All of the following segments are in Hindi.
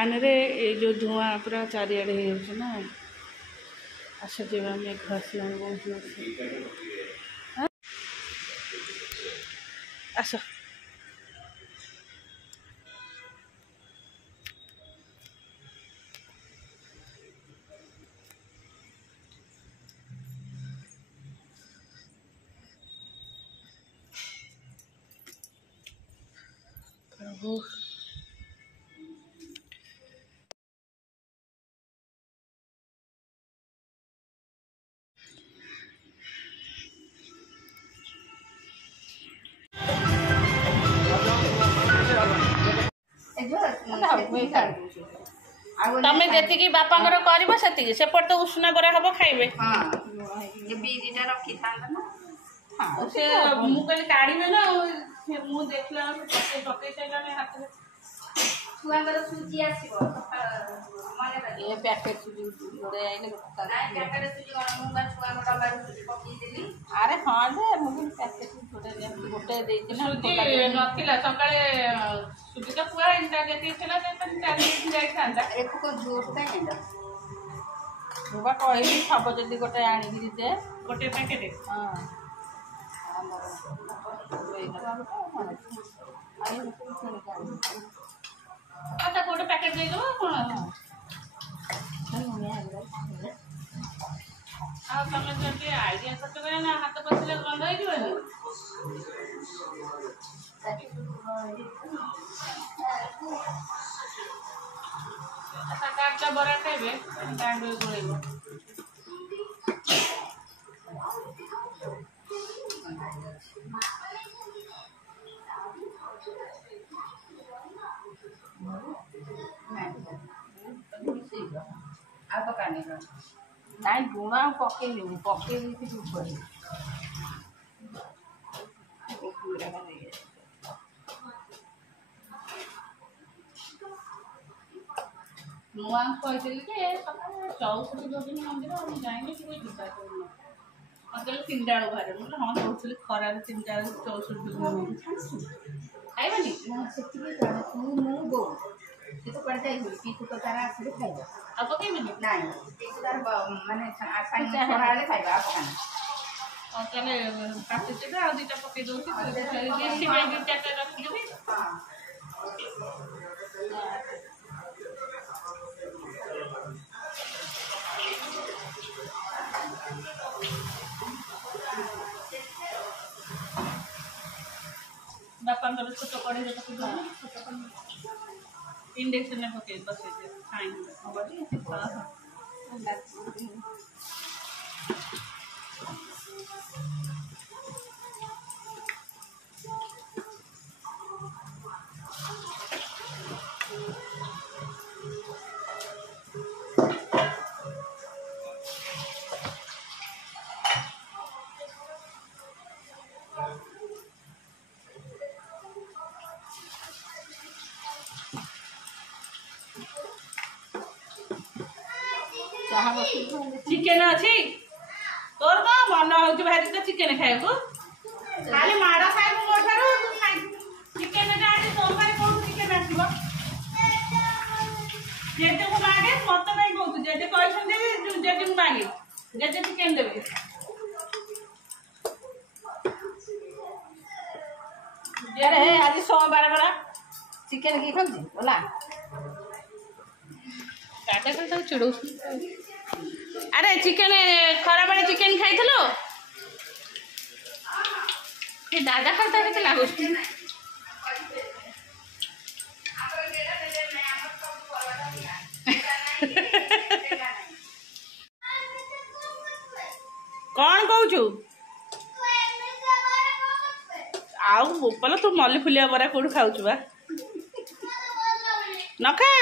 फैन रे ये जो धुआं पूरा चारिआडे हो ना आस जा मेघ आस आस प्रभु तमें जी बापा कर सेपट तो उष्णा बरा हम खाइबे मुझे काढ़े ना मुझे देखला पकई सारे हाथ छुआंगर सुजी आसीबो ये पैकेट सुजी जोड़े आइले पैकेट सुजी मुंगा छुआ मोटा बारी सुजी पकई देली अरे हां दे मुझे पैकेट जोड़े गोटे देती ना सुजी नथिला सकाळे सुजी का पुआ इंटा देती थला तन चाली जाई थांदा एक को जोड़ता है मुबा कहली सब जल्दी गोटे आनी दे गोटे पैकेट हां अच्छा गोटे पैकेट दे दो कौन तमें जब आइडिया खर्च करे ना हाथ पछले बंद हो जीवनी काटला बरा खाइबे डांडो गोळेबो नाई गुणा पकईली पकईली मुआ कहते चौसठ जोदिन मंदिर जाएंगे कि कोई जीता मत तीन टा बाहर मतलब हाँ कहते खरार 3 टा 64 जोदिन खाइबानी तो पड़ता है कि तो तारा आखिर खाइबा अब पकईबे नहीं तार माने आसानी खराले खाइबा पकाना और चले काटते से आ दुटा पकई दो कि देसी में 2-4 रख देबी हां बापा छोट कड़े इंडक्शन में पकई बस खाएंगे चिकेन अच्छी तोर तो मन हो भारी तो चिकेन खाए खाली माड़ खाए मो चिकेन सोमवार कौन चिकेन आसो जेजे को मागे मत नहीं कहूँ जेजे कहते जेजे को मागे जेजे चिकेन देवे आज सोमवार बरा चिकेन की खाऊँ बोला काटा कर चिड़ौ अरे चिकेन खरा बेले चिकेन खाई दादा खाता के लगुच कौन कहू आउ गोपाल तू मल्ली फुलिया बरा कौट खाऊ बा न खा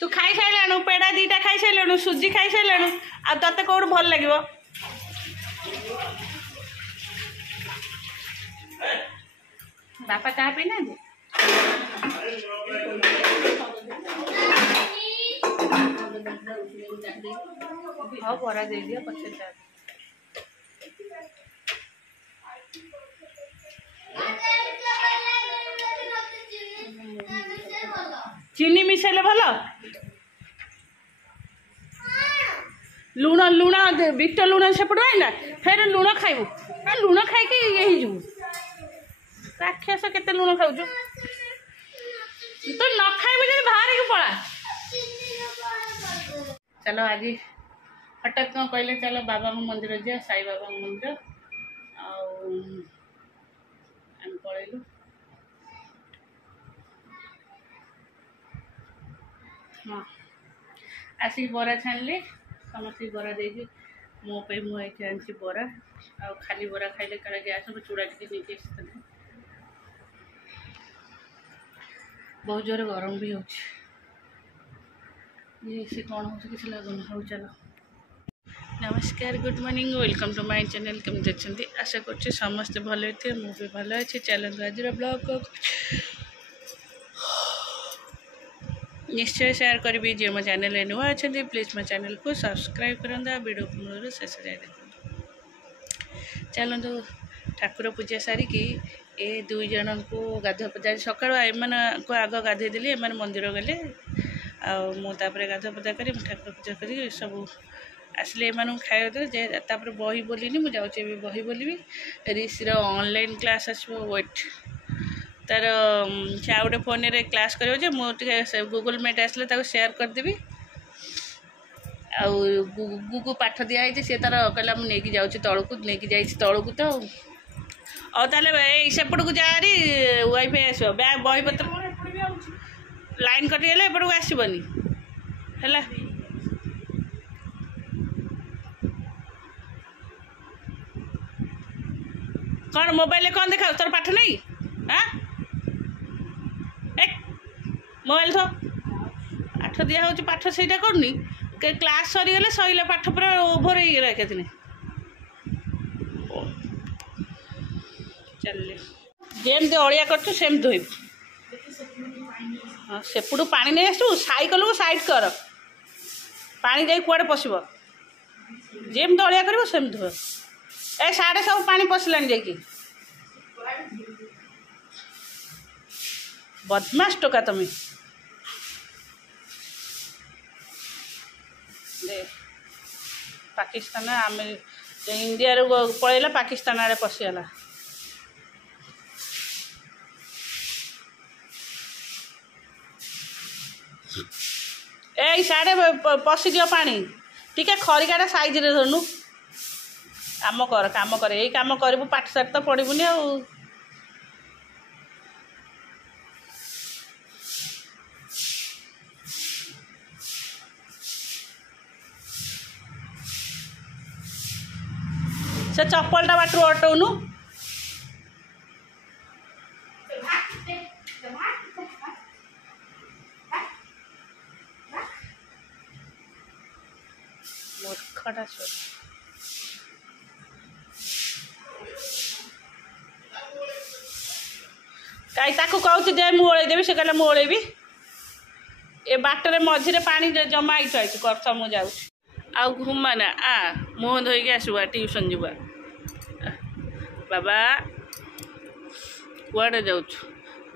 तू खाई सारू पेड़ा 2टा खाई सारू सुजी खाई सारू आ ते कौट भल लगे बापा चाह पीना हाँ बरा दे दिया पचे चाह चीनी मिसेले भल लुण लुण बिट लुण सेपट आईना फेर लुण खाइबू लुण खाई ये राक्षस केते लुण खाऊ तो न खाइबू जे बाहर के पड़ा। चलो आज हठात कौन कहले चलो बाबा मंदिर जा साई बाबा मंदिर आम पलैलु हाँ आसिक बरा छाणिली समस्त बरा दे मो पे मुझे आनी बरा आ खाली बरा खाइले काले गैस हम चूड़ा टी नहीं बहुत जोर गरम भी हो कौन हो कि लगुन हो। चलो नमस्कार good morning welcome to my channel केमती अच्छे आशा कर समस्ते भल थे मुझे भल अच्छे। चलते आज ब्लॉग को निश्चय शेयर करी जो मो चैनल नुआ अच्छा प्लीज मो चैनल को सब्सक्राइब करंदा वीडियो को मूल शेष जाए देखो। चलतु ठाकुर पूजा सारिकी ए दुई जन को गाधुआ पूजा सकाल एम को आग गाधे देली एम मंदिर गले आपर गाधुआ पूजा कर ठाकुर पूजा कर सब आसले एम खाया देते बही बोलिनी मुझे बही बोलि ऋषिर ऑनलाइन क्लास आसो वेट तार से आ गए फोन रे क्लास कर मुझे गूगल मीट आसले शेयर करदेवी आगू पाठ दिखाई सी तार कहला मुझे जाऊँ तौक नहीं तौक तो और ताले सेपट को जारी वाईफाई आसो बैग बही पत्र लाइन कटिगले एपट को आसबनी है कौन मोबाइल कौन देखा तोर पाठ नहीं हाँ मोबाइल थो पाठ दिया हो पाठ से करनी क्लास सरीगले सैला पाठ पूरा ओभर हो गला के चल जेमती अड़िया करम धोब हाँ सेपटू पा नहीं आसू साइकल को साइड कर पा जा कुआड़े पशब जेमती अड़िया कर धो ए साढ़े सब पानी पशिला जा बदमाश टोका तुम्हें पाकिस्तान आम इंडिया पलैला पाकिस्तान आड़े पशिगला ए साढ़े पशि दियो पानी टिके खरिकाटा साइज रे धरनु काम कर यही काम करू पाठ साठ तो पढ़बुनि आ से चप्पलटा बाटू अटौनु मूर्खटा कई ताकू कहूँ जे मुझे देवी से कहला मुझे ए बाटर मझे पानी जमा आई कर मुझे जाऊँ आ घुमाना आ मुह धोईक आसवा ट्यूशन जुआ बाबा कुआड़े जाऊ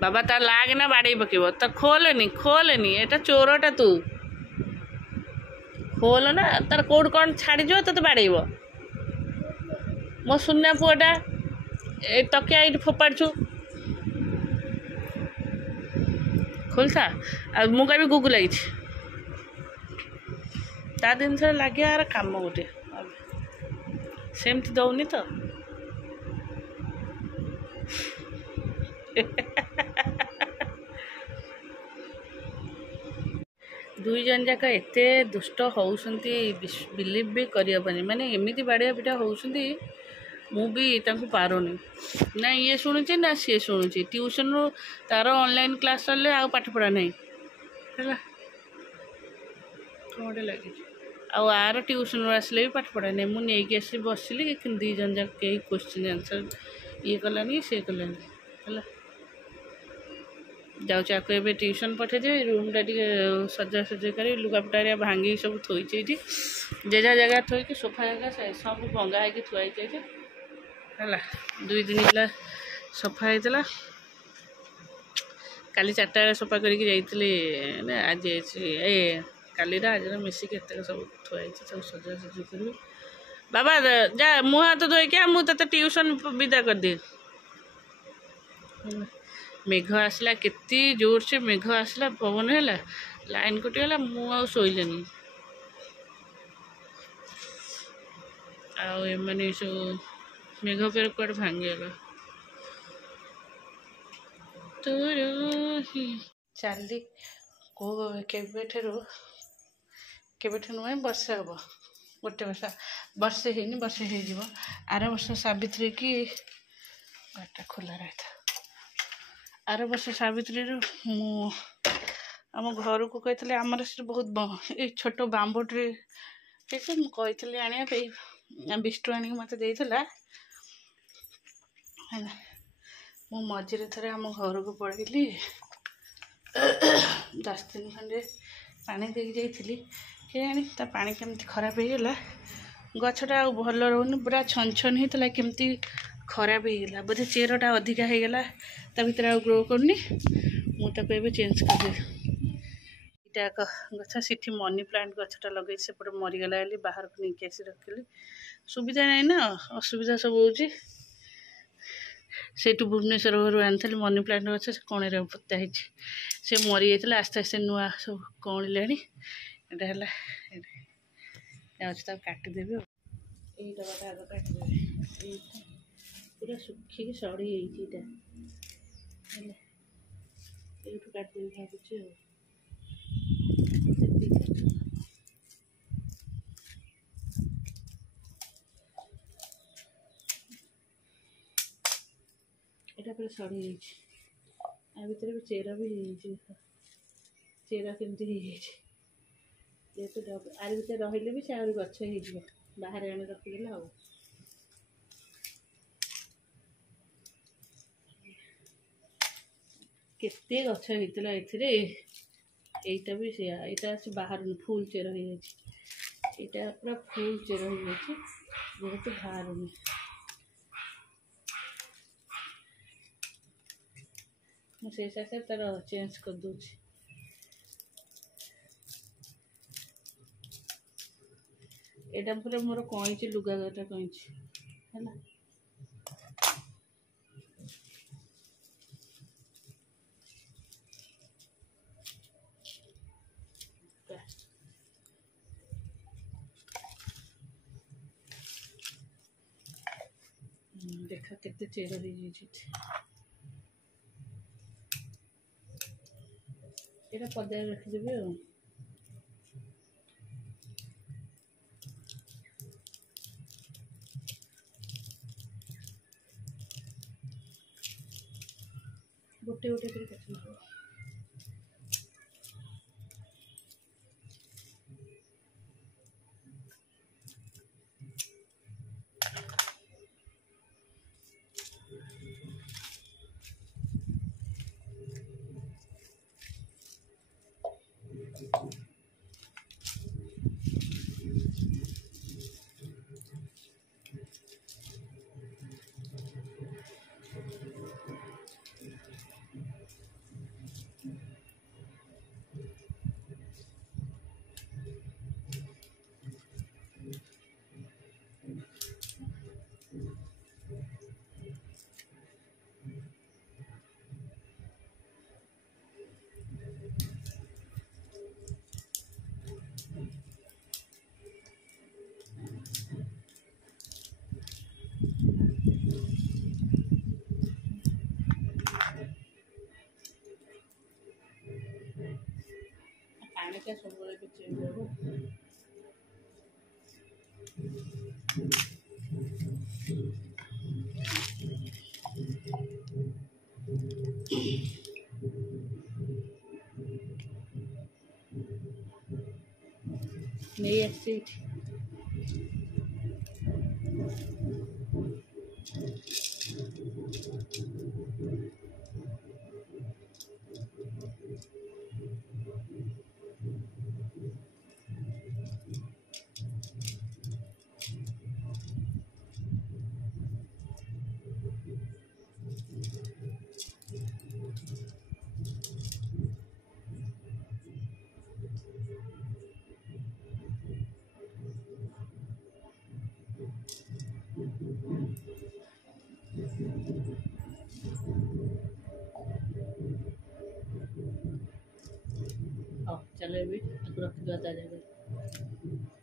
बाबा तार लाग ना बाड़े पकेब तो खोलेनी एटा चोरटा तू खोल ना तार कौट कौन छाड़ जो तो बाड़ेब मो सुना पुआटा तकिया ये फोपाड़ू खोलता आ मुझे भी गुगु लगी ता दिन से लगे यार कम गोटे सेमती दौनी तो दुई जन जाक एते दुष्ट होउसंती बिलीव भी करहबनी माने एमती बाड़िया पिटा होउसंती मु भी पारुनी ना ये शुणुची ना सी शुणुची ट्यूशन रू तार ऑनलाइन क्लास चलले आ पाठ पढ़ा नहीं है कौटे लगे आर ट्यूशन आसले भी पाठ पढ़ा नहीं मुझे आसी बसली लेकिन दी जन जाक कई क्वेश्चन आंसर ये कलानी सी कलानी है जाऊँ आपको ये ट्यूशन पठेदेवी रूमटा टी सजा सजा कर लुगापटा भांगी सब थोड़ी जेजा जगह थोक सोफा जगह सब भंगा हो थुआई है दुई दिन है सफा होता କାଲି 4ଟା ବେଳେ ସଫା କରିକି ଯାଇଥିଲି ଆଜି ଏ କାଲିର ଆଜିର ମିଶିକି ଏତକ ସବୁ ଥୁଆ ହେଇଛି ସବୁ ସଜାସଜି କରିବି। ବାବା ଯା ମୁହଁ ହାତ ଧୋଇକି ମୁଁ ତତେ ଟ୍ୟୁସନ୍ ବିଦା କରିଦିଏ। ମେଘ ଆସିଲା କେତେ ଜୋରସେ ମେଘ ଆସିଲା ପବନ ହେଲା ଲାଇନ୍ କଟିଗଲା ମୁଁ ଆଉ ଶୋଇଲିନି। ଆଉ ଏମାନେ ସବୁ ମେଘ ପରେ କୁଆଡ଼େ ଭାଙ୍ଗିଗଲା। ଚାଲି କେବେଠାରୁ ନୁହେଁ ବର୍ଷେ ହେବ। ଗୋଟେ ବର୍ଷେ ହେଇନି ବର୍ଷେ ହେଇଯିବ। ଆର ବର୍ଷ ସାବିତ୍ରୀ କି ଘରଟା ଖୋଲା ରହିଥାଏ। ଆର ବର୍ଷ ସାବିତ୍ରୀରୁ ମୁଁ ଆମ ଘରକୁ କହିଥିଲି ଆମର ସେଠି ବହୁତ ଏଇ ଛୋଟ ବାମ୍ବୋ ଟ୍ରି ହେଇଛି ମୁଁ କହିଥିଲି ଆଣିବା ପାଇଁ ବିଷ୍ଟୁ ଆଣିକି ମୋତେ ଦେଇଥିଲା ହେଲା। ମୁଁ ମଝିରେ ଥରେ ଆମ ଘରକୁ ପଳେଇଲି 10 ଦିନ ଖଣ୍ଡେ ପାଣି ଦେଇକି ଯାଇଥିଲି କେଜାଣି ତା ପାଣି କେମିତି ଖରାପ ହେଇଗଲା। ଗଛଟା ଆଉ ଭଲ ରହୁନି ପୁରା ଛନ ହେଇଥିଲା କେମିତି ଖରାପ ହେଇଗଲା ବୋଧେ ଚେରଟା ଅଧିକା ହେଇଗଲା ତା ଭିତରେ ଆଉ ଗ୍ରୋ କରୁନି। ମୁଁ ତାକୁ ଏବେ ଚେଞ୍ଜ କରିଦେବି। ଏଇଟା ଗଛ ସେଠି ମନି ପ୍ଲାଣ୍ଟ ଗଛଟା ଲଗେଇଛି ସେପଟେ ମରିଗଲା ବୋଲି ବାହାରକୁ ନେଇକି ଆସି ରଖିଲି। ସୁବିଧା ନାହିଁ ନା ଅସୁବିଧା ସବୁ ହେଉଛି। ସେଇଠୁ ଭୁବନେଶ୍ୱର ଘରୁ ଆଣିଥିଲି ମନି ପ୍ଲାଣ୍ଟ ଗଛ ସେ କଣରେ ପୋତା ହେଇଛି ସେ ମରିଯାଇଥିଲା ଆସ୍ତେ ଆସ୍ତେ ନୂଆ ସବୁ କଅଁଳିଲାଣି। ଏଇଟା ହେଲା ଯାଉଛି ତାକୁ କାଟିଦେବି ଆଉ ଏଇ ଡବାଟା ଆଗ କାଟିଦେବି। ଏଇଟା ପୁରା ଶୁଖିକି ସଢ଼ି ହେଇଛି ଏଇଟା ହେଲା ଏଇଠୁ କାଟିଦେବି ଭାବୁଛି ଆଉ ଏଇଟା ପୁରା ସଢ଼ି ଯାଇଛି। ଆ ଭିତରେ ବି ଚେର ବି ହେଇଯାଇଛି। ଚେର କେମିତି ହେଇଯାଇଛି ଯେହେତୁ ଆରି ଭିତରେ ରହିଲେ ବି ସେ ଆହୁରି ଗଛ ହେଇଯିବ। ବାହାରେ ଆଣି ରଖିଦେଲେ ଆଉ କେତେ ଗଛ ହେଇଥିଲା ଏଥିରେ। এইটা ବି ସେଇଆ ଏଇଟା ଅଛି ବାହାରୁନି ଫୁଲ୍ ଚେର ହେଇଯାଇଛି। ଏଇଟା ପୁରା ଫୁଲ୍ ଚେର ହେଇଯାଇଛି ଯେହେତୁ ବାହାରୁନି। ମୁଁ ସେଇ ହିସାବରେ ତାର ଚେଞ୍ଜ କରିଦେଉଛି। ଏଇଟା ପୁରା ମୋର କଇଁଚି ଲୁଗାଗଟା କଇଁଚି ହେଲା। ଦେଖ କେତେ ଚେର ହେଇଯାଇଛି। ଏଇଟା ପଦାରେ ରଖିଦେବି ଆଉ ଗୋଟେ ଗୋଟେ କରି କାଟିଦେବି। ପାଣିଟା ସବୁବେଳେ ବି ଚେଞ୍ଜ ହେବ। ନେଇ ଆସିଛି ଏଇଠି। चलो भी रख दो आ जाएगा।